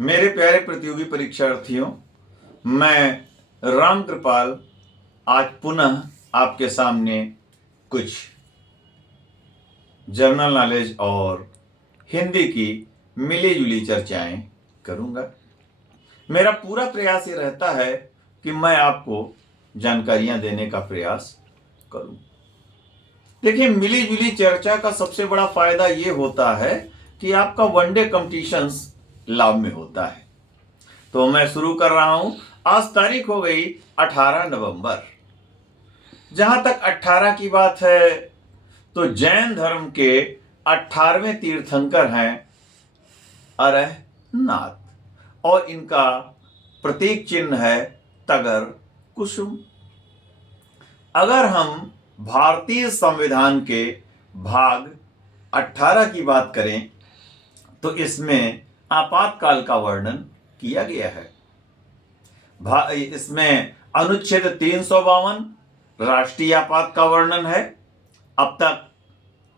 मेरे प्यारे प्रतियोगी परीक्षार्थियों, मैं राम कृपाल आज पुनः आपके सामने कुछ जनरल नॉलेज और हिंदी की मिली जुली चर्चाएं करूंगा। मेरा पूरा प्रयास ये रहता है कि मैं आपको जानकारियां देने का प्रयास करूं। देखिए, मिली जुली चर्चा का सबसे बड़ा फायदा ये होता है कि आपका वनडे कॉम्पिटिशन्स लाभ में होता है। तो मैं शुरू कर रहा हूं। आज तारीख हो गई 18 नवंबर। जहां तक 18 की बात है तो जैन धर्म के 18वें तीर्थंकर हैं अरहनाथ और इनका प्रतीक चिन्ह है तगर कुसुम। अगर हम भारतीय संविधान के भाग 18 की बात करें तो इसमें आपातकाल का वर्णन किया गया है। इसमें अनुच्छेद 352 राष्ट्रीय आपात का वर्णन है। अब तक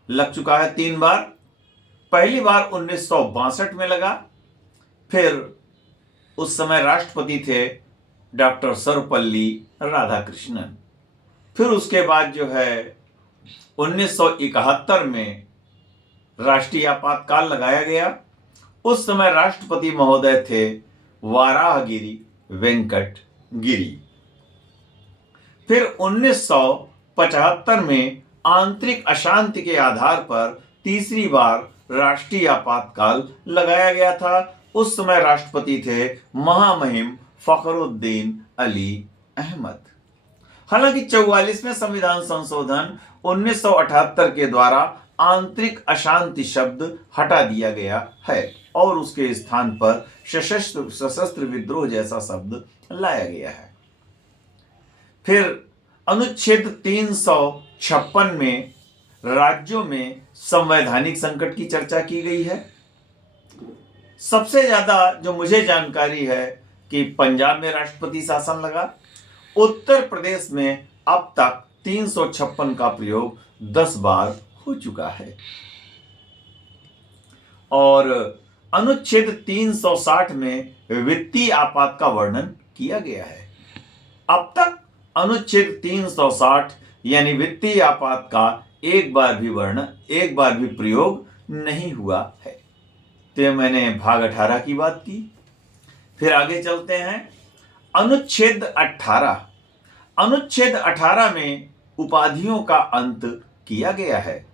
लग चुका है 3 बार। पहली बार 1962 में लगा, फिर उस समय राष्ट्रपति थे डॉक्टर सर्वपल्ली राधाकृष्णन। फिर उसके बाद जो है 1971 में राष्ट्रीय आपातकाल लगाया गया। उस समय राष्ट्रपति महोदय थे वाराहगिरी वेंकट गिरी। फिर 1975 में आंतरिक अशांति के आधार पर तीसरी बार राष्ट्रीय आपातकाल लगाया गया था। उस समय राष्ट्रपति थे महामहिम फखरुद्दीन अली अहमद। हालांकि 44वें संविधान संशोधन 1978 के द्वारा आंतरिक अशांति शब्द हटा दिया गया है और उसके स्थान पर सशस्त्र विद्रोह जैसा शब्द लाया गया है। फिर अनुच्छेद 356 में राज्यों में संवैधानिक संकट की चर्चा की गई है। सबसे ज्यादा जो मुझे जानकारी है कि पंजाब में राष्ट्रपति शासन लगा। उत्तर प्रदेश में अब तक 356 का प्रयोग 10 बार हो चुका है और अनुच्छेद 360 में वित्तीय आपात का वर्णन किया गया है। अब तक अनुच्छेद 360 यानी वित्तीय आपात का एक बार भी प्रयोग नहीं हुआ है। तो मैंने भाग 18 की बात की। फिर आगे चलते हैं। अनुच्छेद 18 में उपाधियों का अंत किया गया है,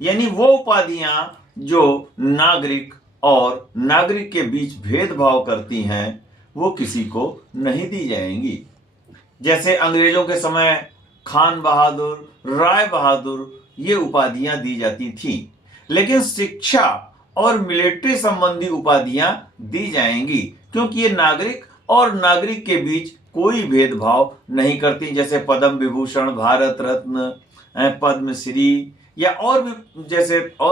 यानी वो उपाधियां जो नागरिक और नागरिक के बीच भेदभाव करती हैं वो किसी को नहीं दी जाएंगी। जैसे अंग्रेजों के समय खान बहादुर, राय बहादुर ये उपाधियां दी जाती थी, लेकिन शिक्षा और मिलिट्री संबंधी उपाधियां दी जाएंगी क्योंकि ये नागरिक और नागरिक के बीच कोई भेदभाव नहीं करती। जैसे पद्म विभूषण, भारत रत्न, पद्मश्री या और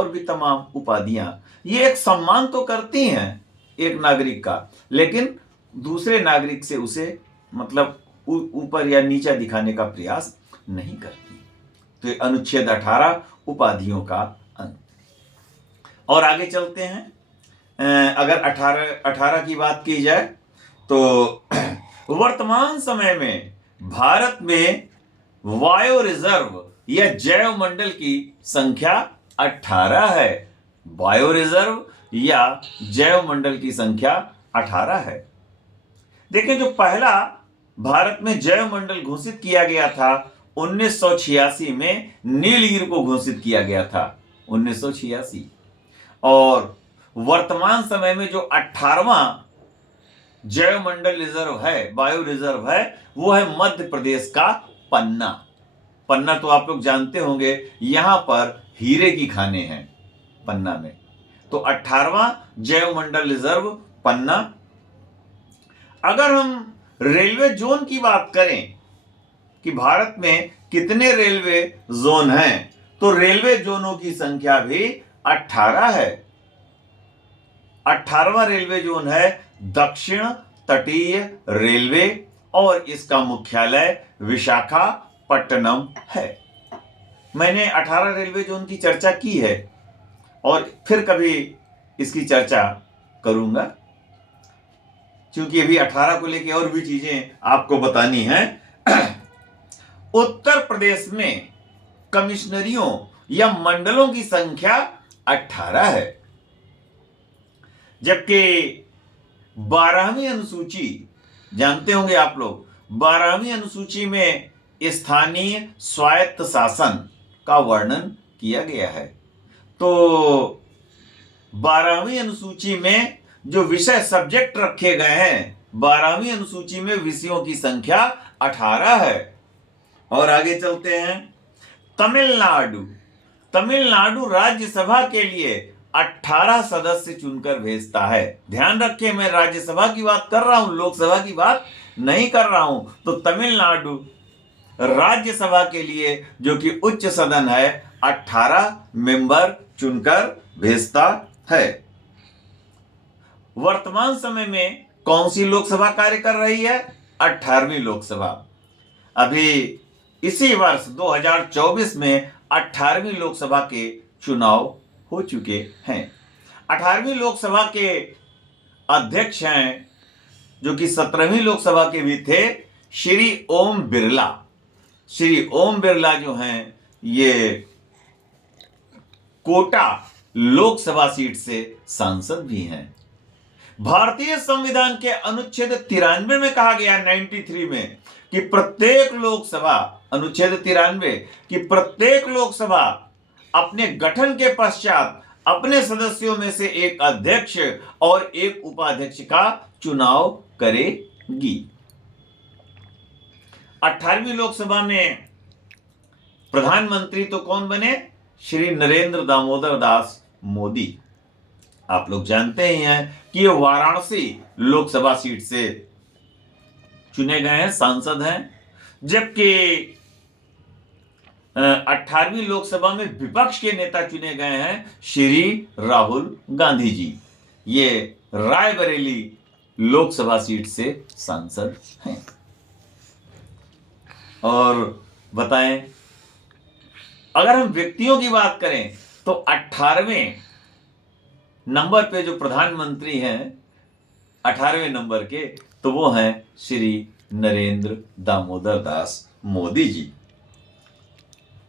भी तमाम उपाधियां ये एक सम्मान तो करती हैं एक नागरिक का, लेकिन दूसरे नागरिक से उसे मतलब ऊपर या नीचा दिखाने का प्रयास नहीं करती। तो अनुच्छेद 18 उपाधियों का अंत। और आगे चलते हैं। अगर 18 की बात की जाए तो वर्तमान समय में भारत में वायु रिजर्व या जैव मंडल की संख्या 18 है। वायु रिजर्व या जैव मंडल की संख्या 18 है। देखिए, जो पहला भारत में जैव मंडल घोषित किया गया था 1986 में नीलगिरी को घोषित किया गया था 1986। और वर्तमान समय में जो 18वां जैव मंडल रिजर्व है, वायु रिजर्व है, वो है मध्य प्रदेश का पन्ना। पन्ना तो आप लोग जानते होंगे, यहां पर हीरे की खानें हैं पन्ना में। तो 18वां जैव मंडल रिजर्व पन्ना। अगर हम रेलवे जोन की बात करें कि भारत में कितने रेलवे जोन हैं, तो रेलवे जोनों की संख्या भी 18 है। 18वां रेलवे जोन है दक्षिण तटीय रेलवे और इसका मुख्यालय विशाखापट्टनम है। मैंने 18 रेलवे जोन की चर्चा की है और फिर कभी इसकी चर्चा करूंगा। क्योंकि अभी 18 को लेके और भी चीजें आपको बतानी है। उत्तर प्रदेश में कमिश्नरियों या मंडलों की संख्या 18 है, जबकि 12वीं अनुसूची, जानते होंगे आप लोग, 12वीं अनुसूची में स्थानीय स्वायत्त शासन का वर्णन किया गया है। तो 12वीं अनुसूची में जो विषय सब्जेक्ट रखे गए हैं, 12वीं अनुसूची में विषयों की संख्या 18 है। और आगे चलते हैं। तमिलनाडु, तमिलनाडु राज्यसभा के लिए 18 सदस्य चुनकर भेजता है। ध्यान रखें, मैं राज्यसभा की बात कर रहा हूं, लोकसभा की बात नहीं कर रहा हूं। तो तमिलनाडु राज्यसभा के लिए, जो कि उच्च सदन है, 18 मेंबर चुनकर भेजता है। वर्तमान समय में कौन सी लोकसभा कार्य कर रही है? 18वीं लोकसभा। अभी इसी वर्ष 2024 में 18वीं लोकसभा के चुनाव हो चुके हैं। 18वीं लोकसभा के अध्यक्ष हैं, जो कि 17वीं लोकसभा के भी थे, श्री ओम बिरला। श्री ओम बिरला जो हैं, ये कोटा लोकसभा सीट से सांसद भी हैं। भारतीय संविधान के अनुच्छेद 93 में कहा गया, 93 में, कि प्रत्येक लोकसभा, अनुच्छेद 93, कि प्रत्येक लोकसभा अपने गठन के पश्चात अपने सदस्यों में से एक अध्यक्ष और एक उपाध्यक्ष का चुनाव करेगी। 18वीं लोकसभा में प्रधानमंत्री तो कौन बने? श्री नरेंद्र दामोदर दास मोदी। आप लोग जानते ही हैं कि ये वाराणसी लोकसभा सीट से चुने गए हैं, सांसद हैं। जबकि 18वीं लोकसभा में विपक्ष के नेता चुने गए हैं श्री राहुल गांधी जी। ये रायबरेली लोकसभा सीट से सांसद हैं। और बताएं, अगर हम व्यक्तियों की बात करें तो 18वें नंबर पे जो प्रधानमंत्री हैं 18वें नंबर के, तो वो हैं श्री नरेंद्र दामोदर दास मोदी जी।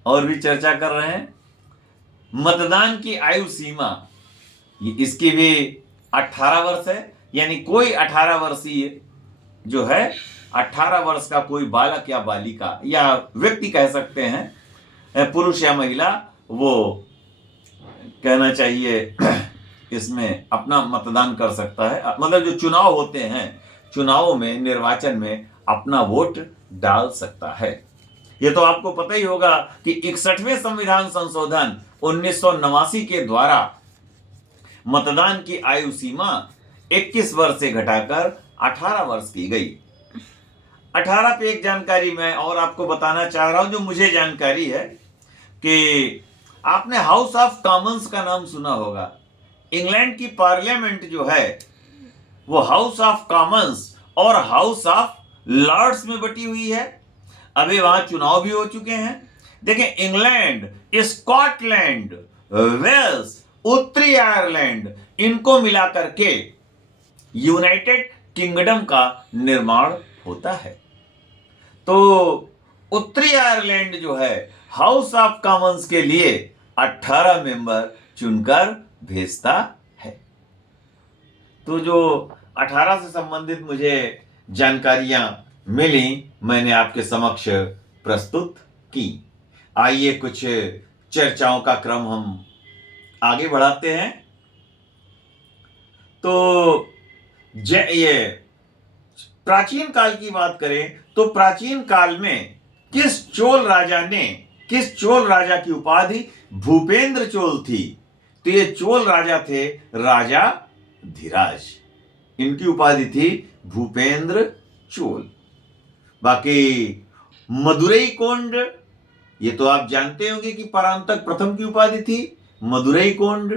और भी चर्चा कर रहे हैं। मतदान की आयु सीमा, ये इसकी भी 18 वर्ष है। यानी कोई 18 वर्षीय जो है, 18 वर्ष का कोई बालक या बालिका या व्यक्ति कह सकते हैं, पुरुष या महिला, वो कहना चाहिए इसमें अपना मतदान कर सकता है। मतलब जो चुनाव होते हैं, चुनावों में, निर्वाचन में अपना वोट डाल सकता है। ये तो आपको पता ही होगा कि 61वें संविधान संशोधन 1989 के द्वारा मतदान की आयु सीमा 21 वर्ष से घटाकर 18 वर्ष की गई। 18 पे एक जानकारी मैं और आपको बताना चाह रहा हूं, जो मुझे जानकारी है, कि आपने हाउस ऑफ कॉमन्स का नाम सुना होगा। इंग्लैंड की पार्लियामेंट जो है, वो हाउस ऑफ कॉमन्स और हाउस ऑफ लॉर्ड्स में बटी हुई है। अभी वहां चुनाव भी हो चुके हैं। देखें, इंग्लैंड, स्कॉटलैंड, वेल्स, उत्तरी आयरलैंड, इनको मिलाकर के यूनाइटेड किंगडम का निर्माण होता है। तो उत्तरी आयरलैंड जो है, हाउस ऑफ कॉमन्स के लिए 18 मेंबर चुनकर भेजता है। तो जो 18 से संबंधित मुझे जानकारियां मिली, मैंने आपके समक्ष प्रस्तुत की। आइए कुछ चर्चाओं का क्रम हम आगे बढ़ाते हैं। तो ये प्राचीन काल की बात करें तो प्राचीन काल में किस चोल राजा की उपाधि भूपेंद्र चोल थी? तो ये चोल राजा थे राजा धीराज, इनकी उपाधि थी भूपेंद्र चोल। बाकी मदुरई कोंड, ये तो आप जानते होंगे कि परांतक प्रथम की उपाधि थी मदुरई कोंड,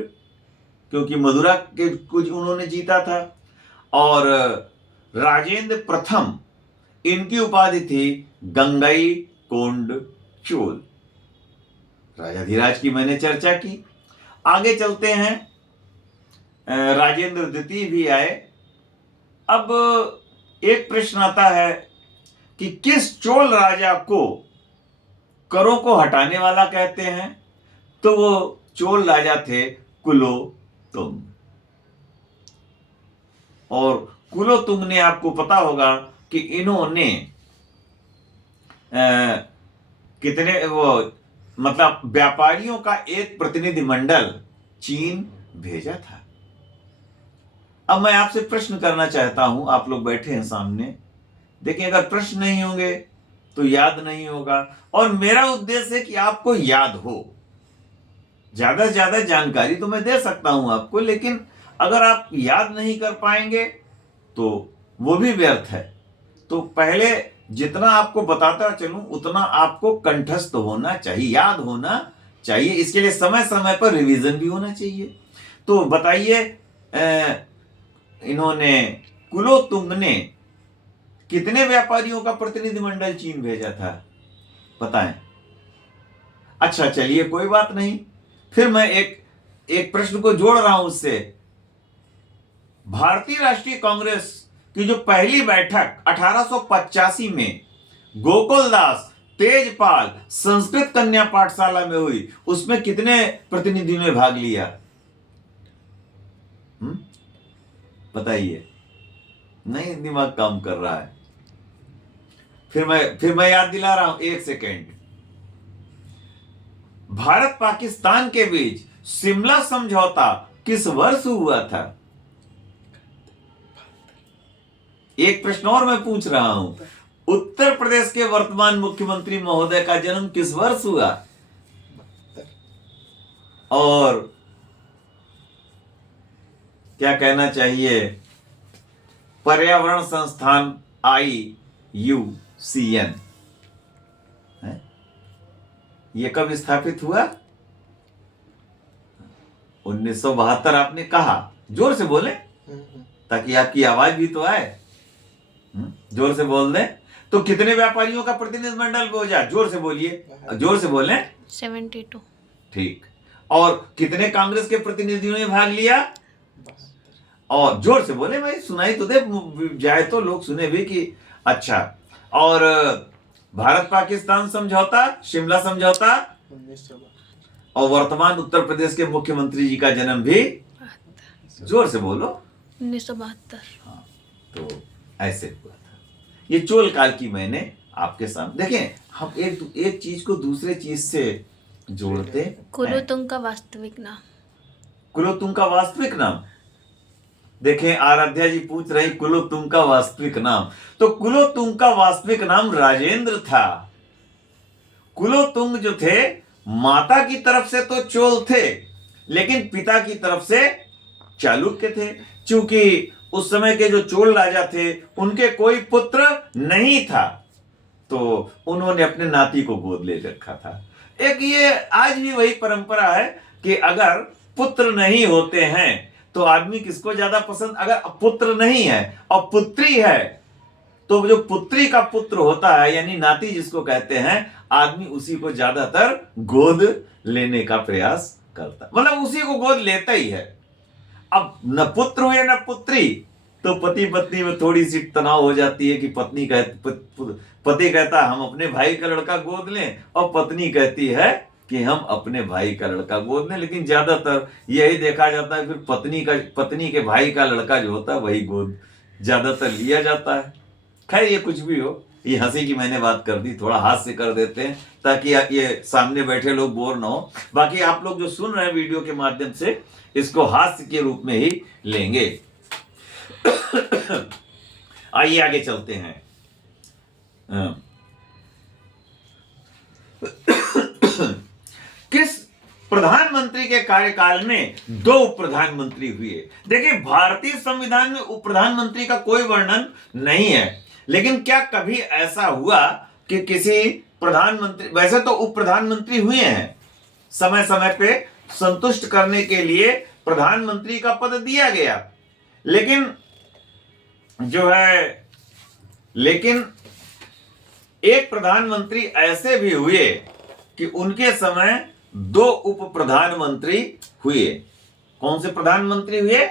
क्योंकि मदुरा के कुछ उन्होंने जीता था। और राजेंद्र प्रथम, इनकी उपाधि थी गंगई कोंड चोल। राजा धीराज की मैंने चर्चा की। आगे चलते हैं। राजेंद्र द्वितीय भी आए। अब एक प्रश्न आता है कि किस चोल राजा को करों को हटाने वाला कहते हैं? तो वो चोल राजा थे कुलोतुंग। और कुलोतुंग ने, आपको पता होगा कि इन्होंने कितने वो मतलब व्यापारियों का एक प्रतिनिधि मंडल चीन भेजा था। अब मैं आपसे प्रश्न करना चाहता हूं, आप लोग बैठे हैं सामने, देखिए अगर प्रश्न नहीं होंगे तो याद नहीं होगा, और मेरा उद्देश्य है कि आपको याद हो। ज्यादा से ज्यादा जानकारी तो मैं दे सकता हूं आपको, लेकिन अगर आप याद नहीं कर पाएंगे तो वो भी व्यर्थ है। तो पहले जितना आपको बताता चलूं उतना आपको कंठस्थ होना चाहिए, याद होना चाहिए। इसके लिए समय समय पर रिवीजन भी होना चाहिए। तो बताइए, इन्होंने, कुलोतुंग ने कितने व्यापारियों का प्रतिनिधिमंडल चीन भेजा था, बताएं। अच्छा चलिए कोई बात नहीं, फिर मैं एक प्रश्न को जोड़ रहा हूं उससे। भारतीय राष्ट्रीय कांग्रेस की जो पहली बैठक 1885 में गोकुलदास तेजपाल संस्कृत कन्या पाठशाला में हुई, उसमें कितने प्रतिनिधियों ने भाग लिया? बताइए। नहीं दिमाग काम कर रहा है। फिर मैं याद दिला रहा हूं, एक सेकेंड। भारत पाकिस्तान के बीच शिमला समझौता किस वर्ष हुआ था? एक प्रश्न और मैं पूछ रहा हूं, उत्तर प्रदेश के वर्तमान मुख्यमंत्री महोदय का जन्म किस वर्ष हुआ? और क्या कहना चाहिए, पर्यावरण संस्थान IUCN है, ये कब स्थापित हुआ? 1972। आपने कहा, जोर से बोले ताकि आपकी आवाज भी तो आए। जोर से बोल दें। तो कितने व्यापारियों का प्रतिनिधिमंडल भेजा? जोर से बोलिए, जोर से बोले। 72। ठीक। और कितने कांग्रेस के प्रतिनिधियों ने भाग लिया? और जोर से बोले भाई, सुनाई तो दे जाए तो लोग सुने भी कि अच्छा। और भारत पाकिस्तान समझौता, शिमला समझौता, 1972। और वर्तमान उत्तर प्रदेश के मुख्यमंत्री जी का जन्म भी, जोर से बोलो, 1972। हाँ, तो ऐसे हुआ था। ये चोल काल की मैंने आपके सामने, देखें हम एक चीज को दूसरे चीज से जोड़ते हैं। कुलोतुंग का वास्तविक नाम? कुलोतुंग का वास्तविक नाम, देखें आराध्या जी पूछ रही कुलोतुंग का वास्तविक नाम, तो कुलोतुंग का वास्तविक नाम राजेंद्र था। कुलोतुंग जो थे, माता की तरफ से तो चोल थे, लेकिन पिता की तरफ से चालुक्य थे। चूंकि उस समय के जो चोल राजा थे उनके कोई पुत्र नहीं था, तो उन्होंने अपने नाती को गोद ले रखा था। एक ये आज भी वही परंपरा है कि अगर पुत्र नहीं होते हैं तो आदमी किसको ज्यादा पसंद, अगर पुत्र नहीं है और पुत्री है तो जो पुत्री का पुत्र होता है यानी नाती जिसको कहते हैं, आदमी उसी को ज्यादातर गोद लेने का प्रयास करता, मतलब उसी को गोद लेता ही है। अब न पुत्र हुए न पुत्री, तो पति पत्नी में थोड़ी सी तनाव हो जाती है कि पति कहता है हम अपने भाई का लड़का गोद लें, और पत्नी कहती है कि हम अपने भाई का लड़का गोद लें। लेकिन ज्यादातर यही देखा जाता है, फिर पत्नी के भाई का लड़का जो होता है वही गोद ज्यादातर लिया जाता है। खैर ये कुछ भी हो, ये हंसी की मैंने बात कर दी, थोड़ा हास्य कर देते हैं ताकि ये सामने बैठे लोग बोर ना हो। बाकी आप लोग जो सुन रहे हैं वीडियो के माध्यम से, इसको हास्य के रूप में ही लेंगे। आइए आगे चलते हैं। किस प्रधानमंत्री के कार्यकाल में 2 उप प्रधानमंत्री हुए? देखिए भारतीय संविधान में उप प्रधानमंत्री का कोई वर्णन नहीं है, लेकिन क्या कभी ऐसा हुआ कि किसी प्रधानमंत्री, वैसे तो उप प्रधानमंत्री हुए हैं, समय समय पे संतुष्ट करने के लिए प्रधानमंत्री का पद दिया गया, लेकिन एक प्रधानमंत्री ऐसे भी हुए कि उनके समय 2 उप प्रधानमंत्री हुए। कौन से प्रधानमंत्री हुए?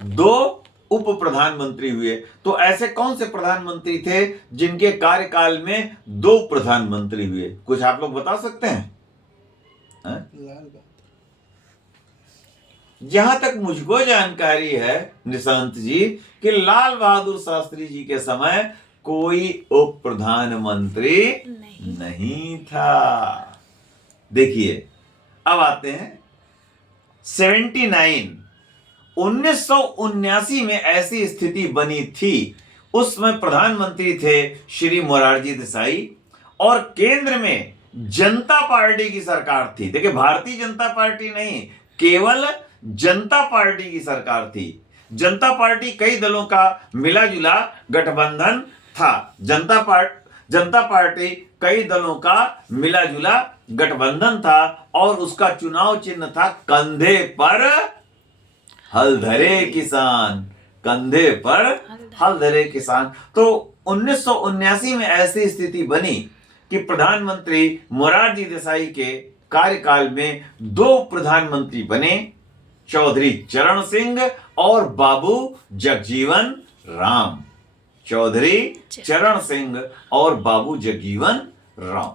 2 उप प्रधानमंत्री हुए। तो ऐसे कौन से प्रधानमंत्री थे जिनके कार्यकाल में 2 प्रधानमंत्री हुए? कुछ आप लोग बता सकते हैं? जहां तक मुझको जानकारी है निशांत जी कि लाल बहादुर शास्त्री जी के समय कोई उप प्रधानमंत्री नहीं था। देखिए अब आते हैं 1979 में ऐसी स्थिति बनी थी। उसमें प्रधानमंत्री थे श्री मोरारजी देसाई और केंद्र में जनता पार्टी की सरकार थी। देखिए भारतीय जनता पार्टी नहीं, केवल जनता पार्टी की सरकार थी। जनता पार्टी कई दलों का मिला जुला गठबंधन था। जनता पार्टी कई दलों का मिला जुला गठबंधन था और उसका चुनाव चिन्ह था कंधे पर हल धरे किसान। कंधे पर हल धरे किसान। तो 1979 में ऐसी स्थिति बनी कि प्रधानमंत्री मोरारजी देसाई के कार्यकाल में 2 प्रधानमंत्री बने, चौधरी चरण सिंह और बाबू जगजीवन राम। चौधरी चरण सिंह और बाबू जगजीवन राम।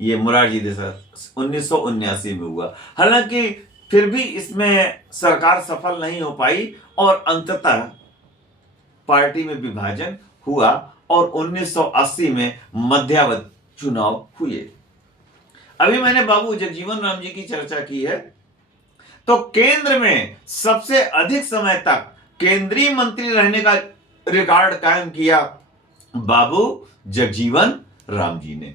ये मोरारजी देसाई 1979 में हुआ। हालांकि फिर भी इसमें सरकार सफल नहीं हो पाई और अंततः पार्टी में विभाजन हुआ और 1980 में मध्यावधि चुनाव हुए। अभी मैंने बाबू जगजीवन राम जी की चर्चा की है। तो केंद्र में सबसे अधिक समय तक केंद्रीय मंत्री रहने का रिकॉर्ड कायम किया बाबू जगजीवन राम जी ने।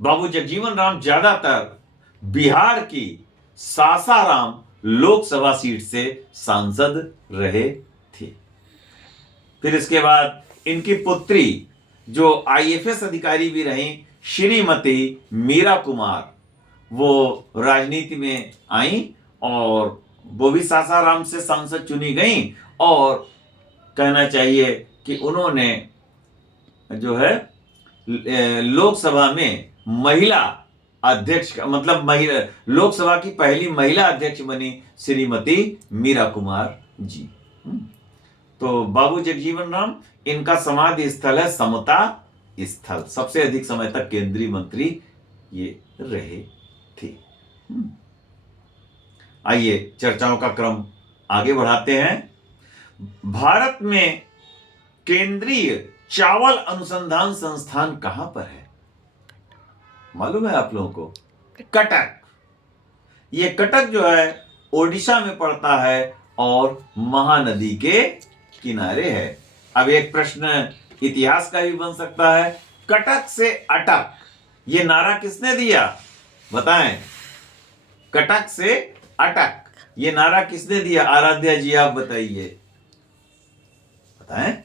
बाबू जगजीवन राम ज्यादातर बिहार की सासाराम लोकसभा सीट से सांसद रहे थे। फिर इसके बाद इनकी पुत्री जो आईएफएस अधिकारी भी रहीं, श्रीमती मीरा कुमार, वो राजनीति में आई और वो भी सासाराम से सांसद चुनी गई और कहना चाहिए कि उन्होंने जो है लोकसभा में महिला अध्यक्ष मतलब महिला लोकसभा की पहली महिला अध्यक्ष बनी श्रीमती मीरा कुमार जी। तो बाबू जगजीवन राम, इनका समाधि स्थल है समता स्थल। सबसे अधिक समय तक केंद्रीय मंत्री ये रहे थे। आइए चर्चाओं का क्रम आगे बढ़ाते हैं। भारत में केंद्रीय चावल अनुसंधान संस्थान कहां पर है? मालूम है आप लोगों को? कटक। ये कटक जो है ओडिशा में पड़ता है और महानदी के किनारे है। अब एक प्रश्न इतिहास का भी बन सकता है, कटक से अटक ये नारा किसने दिया? बताएं। कटक से अटक ये नारा किसने दिया? आराध्या जी आप बताइए, बताएं।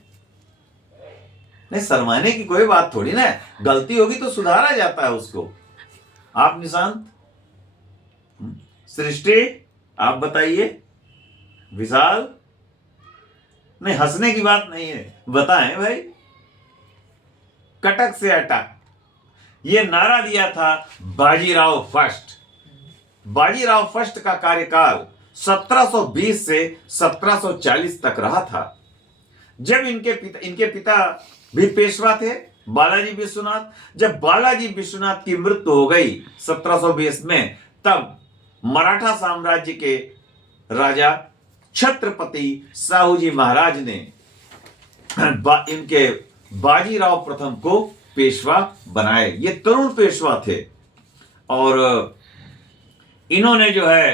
नहीं, शर्माने की कोई बात थोड़ी ना है, गलती होगी तो सुधारा जाता है उसको। आप निशांत, सृष्टि आप बताइए, विशाल, नहीं हंसने की बात नहीं है, बताएं भाई। कटक से अटक ये नारा दिया था बाजीराव फर्स्ट। बाजीराव फर्स्ट का कार्यकाल 1720 से 1740 तक रहा था। जब इनके पिता भी पेशवा थे, बालाजी विश्वनाथ। जब बालाजी विश्वनाथ की मृत्यु हो गई 1720 में, तब मराठा साम्राज्य के राजा छत्रपति साहूजी महाराज ने इनके बाजीराव प्रथम को पेशवा बनाए। ये तरुण पेशवा थे और इन्होंने जो है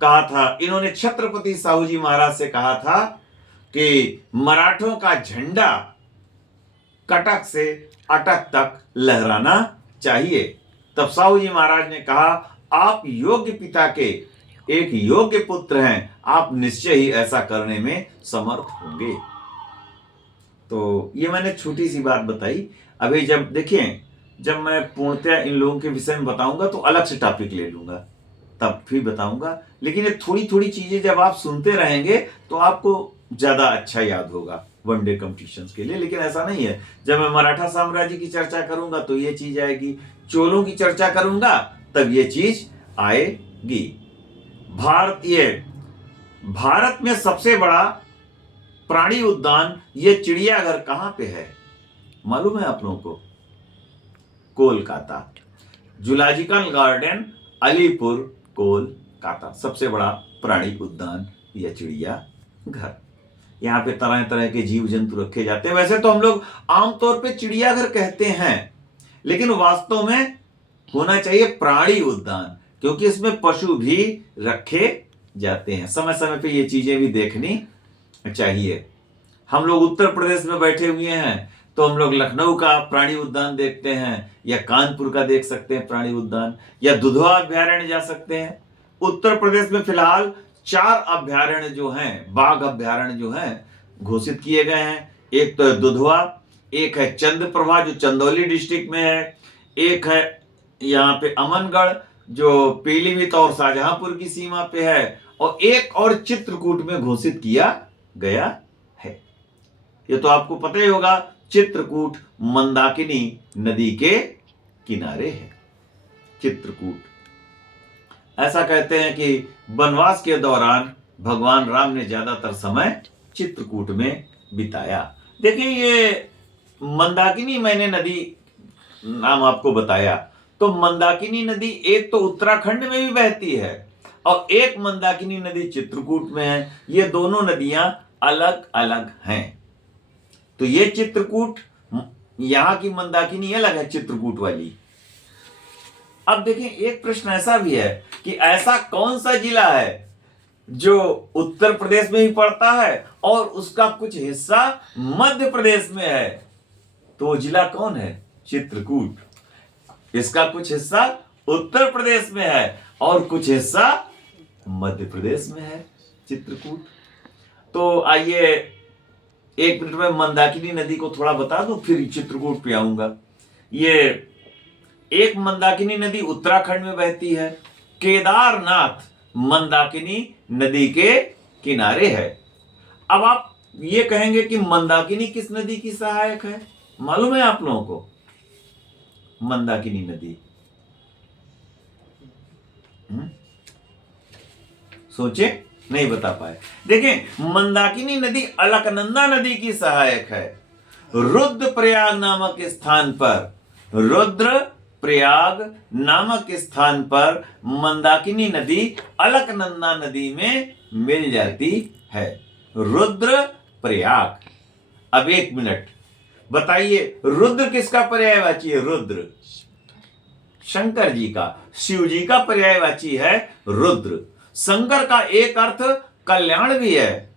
कहा था, इन्होंने छत्रपति साहूजी महाराज से कहा था कि मराठों का झंडा कटक से अटक तक लहराना चाहिए। तब साहूजी महाराज ने कहा, आप योग्य पिता के एक योग्य पुत्र हैं, आप निश्चय ही ऐसा करने में समर्थ होंगे। तो ये मैंने छोटी सी बात बताई। अभी जब देखिए, जब मैं पूर्णतः इन लोगों के विषय में बताऊंगा तो अलग से टॉपिक ले लूंगा, तब फिर बताऊंगा। लेकिन ये थोड़ी थोड़ी चीजें जब आप सुनते रहेंगे तो आपको ज्यादा अच्छा याद होगा वनडे कॉम्पिटिशन्स के लिए। लेकिन ऐसा नहीं है, जब मैं मराठा साम्राज्य की चर्चा करूंगा तो ये चीज आएगी, चोलों की चर्चा करूंगा तब ये चीज आएगी। भारतीय भारत में सबसे बड़ा प्राणी उद्यान ये चिड़ियाघर कहां पे है, मालूम है आप लोगों को? कोलकाता। जूलॉजिकल गार्डन अलीपुर कोलकाता, सबसे बड़ा प्राणी उद्यान या चिड़ियाघर। यहाँ पे तरह तरह के जीव जंतु रखे जाते हैं। वैसे तो हम लोग आमतौर पे चिड़ियाघर कहते हैं, लेकिन वास्तव में होना चाहिए प्राणी उद्यान, क्योंकि इसमें पशु भी रखे जाते हैं। समय समय पे ये चीजें भी देखनी चाहिए। हम लोग उत्तर प्रदेश में बैठे हुए हैं तो हम लोग लखनऊ का प्राणी उद्यान देखते हैं, या कानपुर का देख सकते हैं प्राणी उद्यान, या दुधवा अभ्यारण्य जा सकते हैं। उत्तर प्रदेश में फिलहाल 4 अभ्यारण्य जो हैं, बाघ अभ्यारण्य जो हैं, घोषित किए गए हैं। एक तो है दुधवा, एक है चंद्रप्रभा जो चंदौली डिस्ट्रिक्ट में है, एक है यहाँ पे अमनगढ़ जो पीलीभीत और शाहजहांपुर की सीमा पे है, और एक और चित्रकूट में घोषित किया गया है। ये तो आपको पता ही होगा, चित्रकूट मंदाकिनी नदी के किनारे है चित्रकूट। ऐसा कहते हैं कि वनवास के दौरान भगवान राम ने ज्यादातर समय चित्रकूट में बिताया। देखिए, ये मंदाकिनी मैंने नदी नाम आपको बताया, तो मंदाकिनी नदी एक तो उत्तराखंड में भी बहती है और एक मंदाकिनी नदी चित्रकूट में है। ये दोनों नदियां अलग अलग हैं। तो ये चित्रकूट, यहां की मंदाकिनी अलग है चित्रकूट वाली। अब देखें, एक प्रश्न ऐसा भी है कि ऐसा कौन सा जिला है जो उत्तर प्रदेश में ही पड़ता है और उसका कुछ हिस्सा मध्य प्रदेश में है? तो वो जिला कौन है? चित्रकूट। इसका कुछ हिस्सा उत्तर प्रदेश में है और कुछ हिस्सा मध्य प्रदेश में है, चित्रकूट। तो आइए 1 मिनट में मंदाकिनी नदी को थोड़ा बता दूं, फिर चित्रकूट पे आऊंगा। ये एक मंदाकिनी नदी उत्तराखंड में बहती है, केदारनाथ मंदाकिनी नदी के किनारे है। अब आप ये कहेंगे कि मंदाकिनी किस नदी की सहायक है? मालूम है आप लोगों को मंदाकिनी नदी? सोचे, नहीं बता पाए। देखें, मंदाकिनी नदी अलकनंदा नदी की सहायक है। रुद्रप्रयाग नामक स्थान पर, रुद्रप्रयाग नामक स्थान पर मंदाकिनी नदी अलकनंदा नदी में मिल जाती है। रुद्रप्रयाग। अब 1 मिनट बताइए, रुद्र किसका पर्यायवाची है? रुद्र शंकर जी का, शिव जी का पर्यायवाची है रुद्र। शंकर का एक अर्थ कल्याण भी है।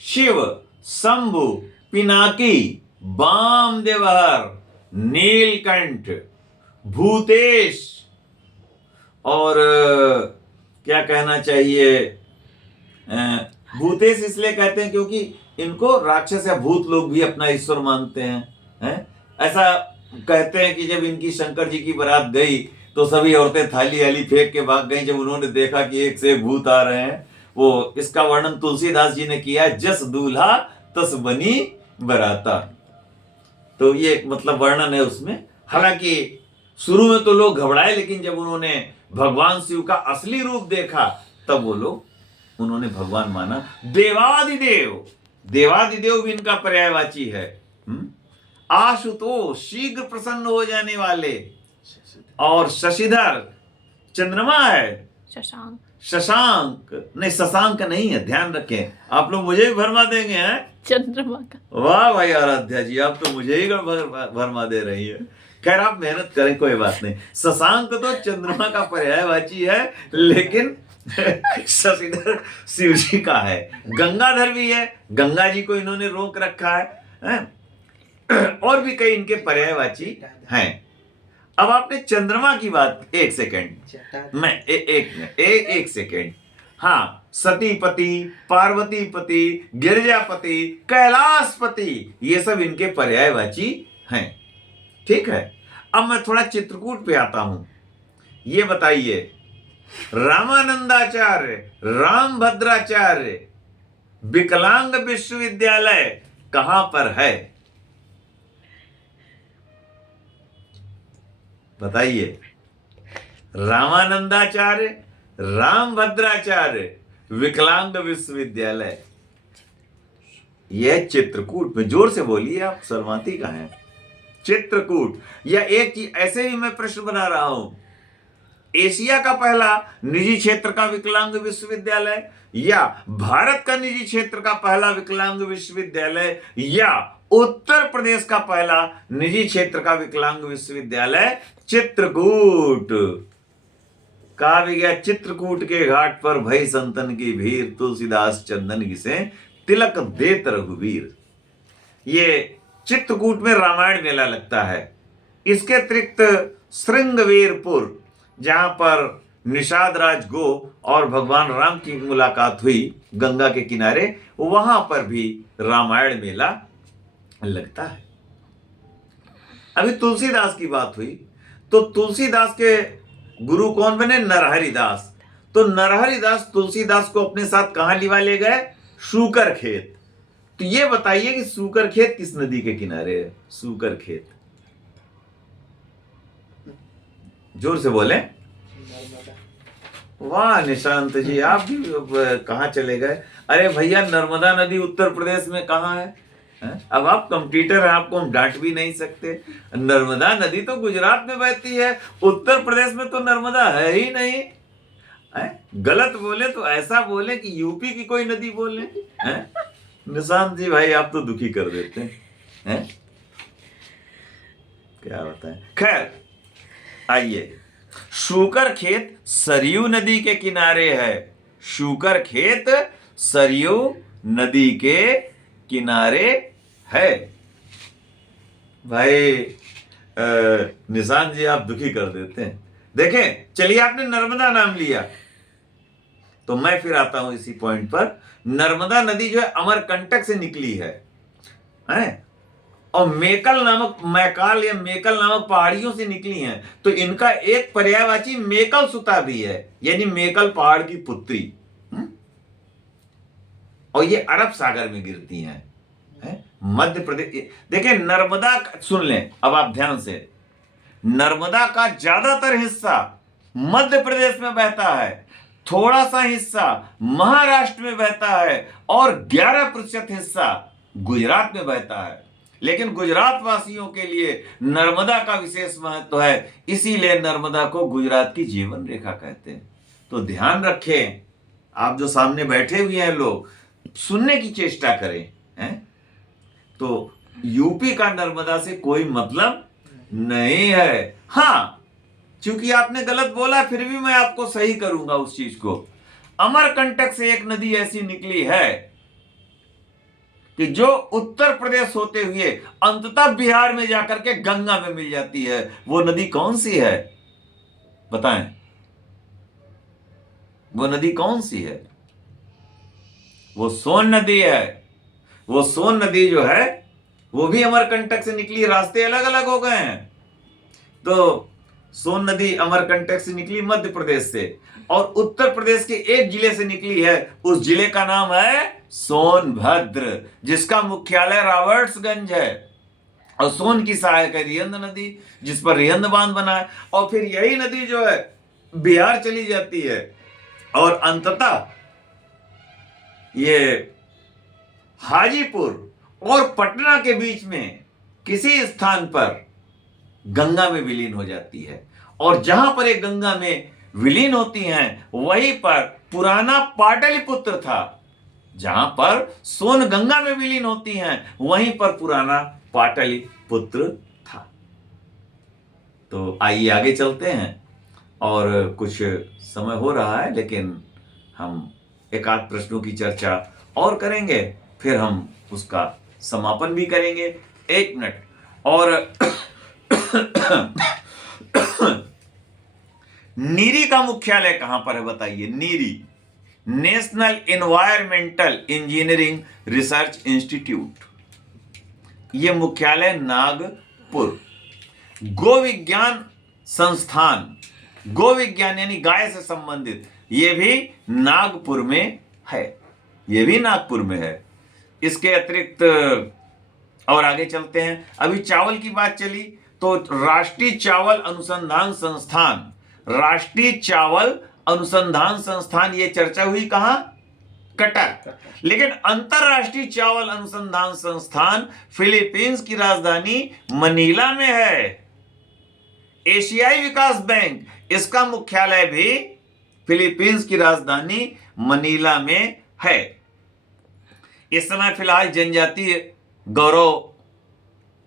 शिव, शंभु, पिनाकी, वामदेवहर, नीलकंठ, भूतेश, और क्या कहना चाहिए, भूतेश इसलिए कहते हैं क्योंकि इनको राक्षस या भूत लोग भी अपना ईश्वर मानते हैं। ऐसा कहते हैं कि जब इनकी शंकर जी की बारात गई तो सभी औरतें थाली आली फेंक के भाग गईं जब उन्होंने देखा कि एक से एक भूत आ रहे हैं। वो इसका वर्णन तुलसीदास जी ने किया, जस दूल्हा तस बनी बराता। तो ये मतलब वर्णन है उसमें। हालांकि शुरू में तो लोग घबराए, लेकिन जब उन्होंने भगवान शिव का असली रूप देखा तब वो लोग उन्होंने भगवान माना। देवादिदेव, देवादिदेव भी इनका पर्यायवाची है। आशुतोष, शीघ्र प्रसन्न हो जाने वाले, और शशिधर चंद्रमा है। शशांक, शशांक नहीं, शशांक नहीं है, ध्यान रखें। आप लोग मुझे भी भरमा देंगे हैं? चंद्रमा का। वाह भाई आराध्या जी, आप तो मुझे ही भरमा दे रही है। खैर, आप मेहनत करें, कोई बात नहीं। शशांक तो चंद्रमा का पर्यायवाची है, लेकिन शशिधर शिव जी का है। गंगाधर भी है, गंगा जी को इन्होंने रोक रखा है। और भी कई इनके पर्यायवाची हैं। अब आपने चंद्रमा की बात, 1 सेकेंड, मैं एक सेकेंड। हाँ, सतीपति, पार्वतीपति, गिरजापति, कैलाशपति, ये सब इनके पर्यायवाची हैं। ठीक है, अब मैं थोड़ा चित्रकूट पे आता हूं। ये बताइए, रामानंदाचार्य, रामभद्राचार्य विकलांग विश्वविद्यालय कहां पर है? बताइए। रामानंदाचार्य, रामभद्राचार्य विकलांग विश्वविद्यालय। यह चित्रकूट में, जोर से बोलिए, आप शर्माती कहाँ हैं? चित्रकूट। या एक चीज ऐसे भी मैं प्रश्न बना रहा हूं, एशिया का पहला निजी क्षेत्र का विकलांग विश्वविद्यालय, या भारत का निजी क्षेत्र का पहला विकलांग विश्वविद्यालय, या उत्तर प्रदेश का पहला निजी क्षेत्र का विकलांग विश्वविद्यालय? चित्रकूट। कहा भी गया, चित्रकूट के घाट पर भई संतन की भीड़, तुलसीदास चंदन घिसे तिलक देत रघुवीर। ये चित्रकूट में रामायण मेला लगता है। इसके अतिरिक्त श्रृंगवीरपुर, जहां पर निषाद राज गो और भगवान राम की मुलाकात हुई गंगा के किनारे, वहां पर भी रामायण मेला लगता है। अभी तुलसीदास की बात हुई, तो तुलसीदास के गुरु कौन बने? नरहरि दास। तो नरहरि दास तुलसीदास को अपने साथ कहां लिवा ले गए? सूकर खेत। तो ये बताइए कि सूकर खेत किस नदी के किनारे है? सूकर खेत, जोर से बोले। वाह निशांत जी, आप भी कहां चले गए? अरे भैया, नर्मदा नदी उत्तर प्रदेश में कहां है? अब आप कंप्यूटर हैं, आपको हम डांट भी नहीं सकते। नर्मदा नदी तो गुजरात में बहती है, उत्तर प्रदेश में तो नर्मदा है ही नहीं। गलत बोले तो ऐसा बोले कि यूपी की कोई नदी बोले। निशांत जी भाई, आप तो दुखी कर देते हैं। क्या बताएं। खैर, आइए, शूकर खेत सरयू नदी के किनारे है। शूकर खेत सरयू नदी के किनारे है। भाई निशांत जी, आप दुखी कर देते हैं। देखें, चलिए, आपने नर्मदा नाम लिया, तो मैं फिर आता हूं इसी पॉइंट पर। नर्मदा नदी जो है अमरकंटक से निकली है, और मैकल नामक पहाड़ियों से निकली हैं। तो इनका एक पर्यायवाची मेकल सुता भी है, यानी मेकल पहाड़ की पुत्री। और ये अरब सागर में गिरती हैं। मध्य प्रदेश, देखिए नर्मदा, सुन लें अब आप ध्यान से, नर्मदा का ज्यादातर हिस्सा मध्य प्रदेश में बहता है, थोड़ा सा हिस्सा महाराष्ट्र में बहता है, और 11% हिस्सा गुजरात में बहता है। लेकिन गुजरात वासियों के लिए नर्मदा का विशेष महत्व है, इसीलिए नर्मदा को गुजरात की जीवन रेखा कहते हैं। तो ध्यान रखें, आप जो सामने बैठे हुए हैं लोग, सुनने की चेष्टा करें। तो यूपी का नर्मदा से कोई मतलब नहीं है। हां, क्योंकि आपने गलत बोला, फिर भी मैं आपको सही करूंगा उस चीज को। अमरकंटक से एक नदी ऐसी निकली है कि जो उत्तर प्रदेश होते हुए अंततः बिहार में जाकर के गंगा में मिल जाती है। वो नदी कौन सी है? बताएं, वो नदी कौन सी है? वो सोन नदी है। वो सोन नदी जो है, वो भी अमरकंटक से निकली। रास्ते अलग अलग हो गए हैं। तो सोन नदी अमरकंटक से निकली मध्य प्रदेश से, और उत्तर प्रदेश के एक जिले से निकली है। उस जिले का नाम है सोनभद्र, जिसका मुख्यालय रॉबर्ट्सगंज है। और सोन की सहायक है रिहंद नदी, जिस पर रिहंद बांध बना है। और फिर यही नदी जो है बिहार चली जाती है, और अंततः ये हाजीपुर और पटना के बीच में किसी स्थान पर गंगा में विलीन हो जाती है। और जहां पर एक गंगा में विलीन होती हैं, वहीं पर पुराना पाटलिपुत्र था। जहां पर सोन गंगा में विलीन होती हैं, वहीं पर पुराना पाटलिपुत्र था। तो आइए आगे चलते हैं, और कुछ समय हो रहा है, लेकिन हम एक आध प्रश्नों की चर्चा और करेंगे, फिर हम उसका समापन भी करेंगे। 1 मिनट। और नीरी का मुख्यालय कहां पर है बताइए? NEERI, national environmental engineering research institute, यह मुख्यालय नागपुर। गो विज्ञान संस्थान, गो विज्ञान यानी गाय से संबंधित, यह भी नागपुर में है। यह भी नागपुर में है। इसके अतिरिक्त और आगे चलते हैं। अभी चावल की बात चली, तो राष्ट्रीय चावल अनुसंधान संस्थान, राष्ट्रीय चावल अनुसंधान संस्थान, ये चर्चा हुई कहां? कटर। लेकिन अंतरराष्ट्रीय चावल अनुसंधान संस्थान फिलीपींस की राजधानी मनीला में है। एशियाई विकास बैंक, इसका मुख्यालय भी फिलीपींस की राजधानी मनीला में है। इस समय फिलहाल जनजातीय गौरव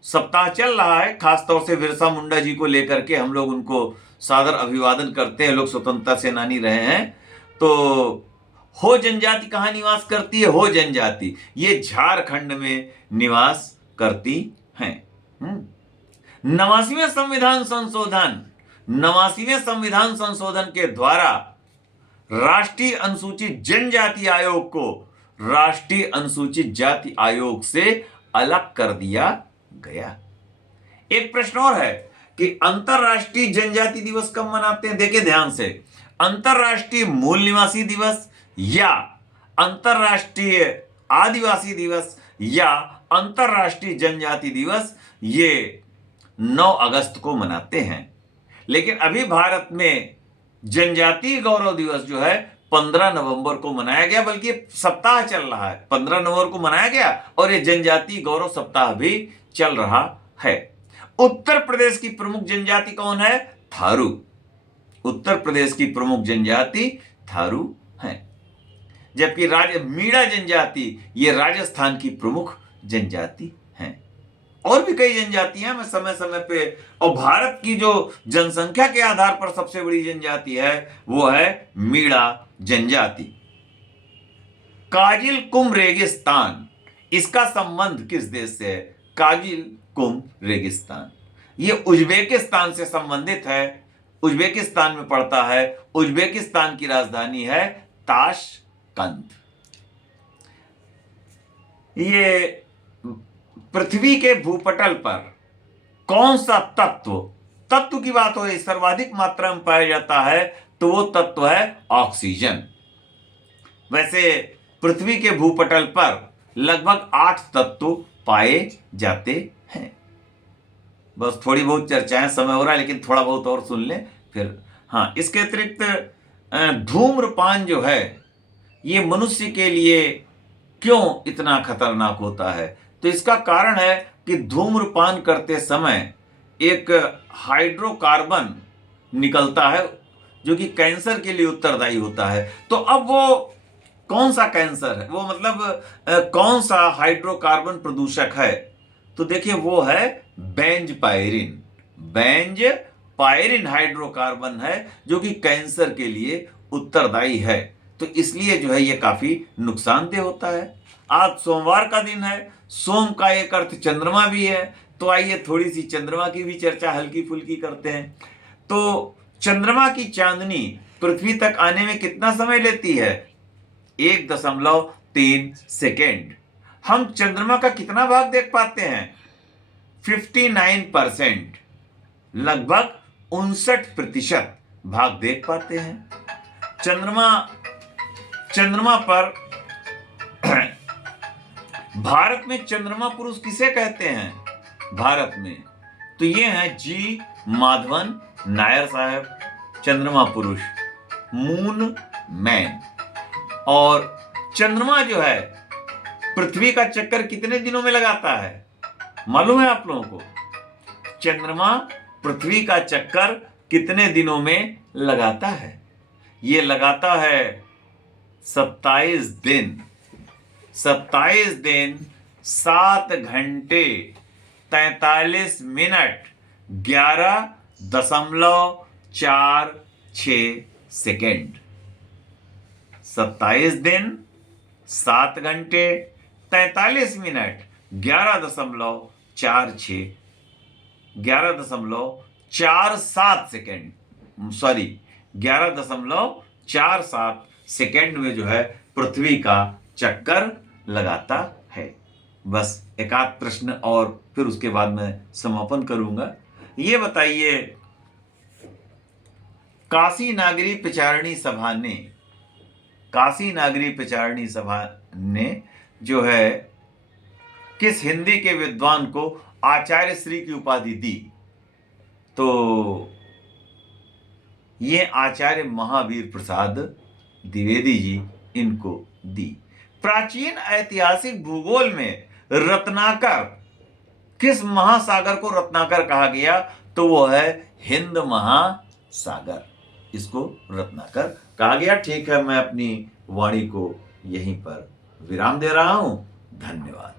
सप्ताह चल रहा है। खासतौर से बिरसा मुंडा जी को लेकर के हम लोग उनको सादर अभिवादन करते हैं। लोग स्वतंत्रता सेनानी रहे हैं। तो हो जनजाति कहाँ निवास करती है? हो जनजाति ये झारखंड में निवास करती हैं। 89वें संविधान संशोधन के द्वारा राष्ट्रीय अनुसूचित जनजाति आयोग को राष्ट्रीय अनुसूचित जाति आयोग से अलग कर दिया गया। एक प्रश्न और है कि अंतरराष्ट्रीय जनजाति दिवस कब मनाते हैं? देखिए ध्यान से, अंतरराष्ट्रीय मूल निवासी दिवस या अंतरराष्ट्रीय आदिवासी दिवस या अंतरराष्ट्रीय जनजाति दिवस ये 9 अगस्त को मनाते हैं। लेकिन अभी भारत में जनजातीय गौरव दिवस जो है 15 नवंबर को मनाया गया, बल्कि सप्ताह चल रहा है। 15 नवंबर को मनाया गया और ये जनजातीय गौरव सप्ताह भी चल रहा है। उत्तर प्रदेश की प्रमुख जनजाति कौन है? थारू। उत्तर प्रदेश की प्रमुख जनजाति थारू है। जबकि मीणा जनजाति ये राजस्थान की प्रमुख जनजाति है। और भी कई जनजातियां मैं समय समय पे, और भारत की जो जनसंख्या के आधार पर सबसे बड़ी जनजाति है वो है मीणा जनजाति। काजिल कुम रेगिस्तान, इसका संबंध किस देश से है? काजिल कुम रेगिस्तान ये उज्बेकिस्तान से संबंधित है। उज्बेकिस्तान में पड़ता है। उज्बेकिस्तान की राजधानी है ताशकंद। ये पृथ्वी के भूपटल पर कौन सा तत्व की बात हो रही सर्वाधिक मात्रा में पाया जाता है, तो वो तत्व है ऑक्सीजन। वैसे पृथ्वी के भूपटल पर लगभग 8 तत्व पाए जाते हैं। बस थोड़ी बहुत चर्चाएं, समय हो रहा है लेकिन थोड़ा बहुत और सुन लें फिर। हाँ, इसके अतिरिक्त धूम्रपान जो है ये मनुष्य के लिए क्यों इतना खतरनाक होता है? तो इसका कारण है कि धूम्रपान करते समय एक हाइड्रोकार्बन निकलता है जो कि कैंसर के लिए उत्तरदायी होता है। तो अब वो कौन सा कैंसर है, वो मतलब कौन सा हाइड्रोकार्बन प्रदूषक है? तो देखिए वो है बेंजपायरिन। बेंजपायरिन हाइड्रोकार्बन है जो कि कैंसर के लिए उत्तरदायी है। तो इसलिए जो है ये काफी नुकसानदेह होता है। आज सोमवार का दिन है। सोम का एक अर्थ चंद्रमा भी है। तो आइए थोड़ी सी चंद्रमा की भी चर्चा हल्की फुल्की करते हैं। तो चंद्रमा की चांदनी पृथ्वी तक आने में कितना समय लेती है? 1.3 सेकेंड। हम चंद्रमा का कितना भाग देख पाते हैं? 59%, लगभग 59% भाग देख पाते हैं। चंद्रमा पर भारत में चंद्रमा पुरुष किसे कहते हैं? भारत में तो ये हैं जी माधवन नायर साहब, चंद्रमा पुरुष, मून मैन। और चंद्रमा जो है पृथ्वी का चक्कर कितने दिनों में लगाता है मालूम है आप लोगों को? चंद्रमा पृथ्वी का चक्कर कितने दिनों में लगाता है? ये लगाता है 27 दिन। 27 दिन 7 घंटे 43 मिनट 11.46 सेकेंड। 27 दिन 7 घंटे 43 मिनट 11.47 सेकेंड, सॉरी 11.47 सेकेंड में जो है पृथ्वी का चक्कर लगाता है। बस एक आध प्रश्न और फिर उसके बाद मैं समापन करूंगा। ये बताइए, काशी नागरी पिचारणी सभा ने जो है किस हिंदी के विद्वान को आचार्य श्री की उपाधि दी? तो ये आचार्य महावीर प्रसाद द्विवेदी जी इनको दी। प्राचीन ऐतिहासिक भूगोल में रत्नाकर, किस महासागर को रत्नाकर कहा गया? तो वो है हिंद महासागर, इसको रत्नाकर कहा गया। ठीक है, मैं अपनी वाणी को यहीं पर विराम दे रहा हूं। धन्यवाद।